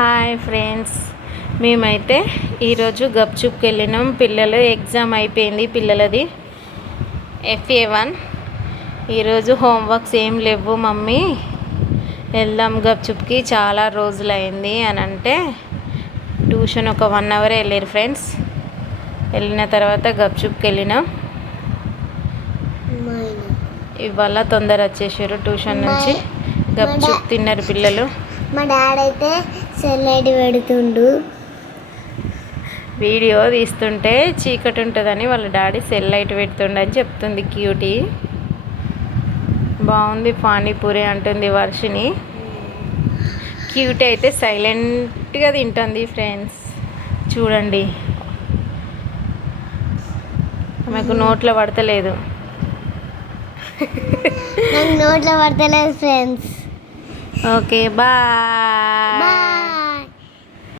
Hi friends, మేమైతే ఈరోజు గప్చుప్కి వెళ్ళినాం. పిల్లలు ఎగ్జామ్ అయిపోయింది, పిల్లలది FA1. ఈరోజు హోంవర్క్స్ ఏం లేవు మమ్మీ, వెళ్దాం గప్చుప్కి, చాలా రోజులైంది అని అంటే ట్యూషన్ ఒక 1 అవర్ వెళ్ళారు ఫ్రెండ్స్. వెళ్ళిన తర్వాత గప్చుప్కి వెళ్ళినాం. ఇవాళ తొందర వచ్చేసారు ట్యూషన్ నుంచి. గప్చుప్ తిన్నారు పిల్లలు. మా డాడీ అయితే సెల్లైట్ పెడుతుండు. వీడియో తీస్తుంటే చీకటి ఉంటుందని వాళ్ళ డాడీ సెల్ లైట్ పెడుతుండని చెప్తుంది క్యూటీ. బాగుంది పానీపూరి అంటుంది వర్షిని. క్యూటీ అయితే సైలెంట్గా తింటుంది ఫ్రెండ్స్. చూడండి, ఆమెకు నోట్లో పడతలేదు. నాకు నోట్లో పడతలేదు ఫ్రెండ్స్. Okay, bye.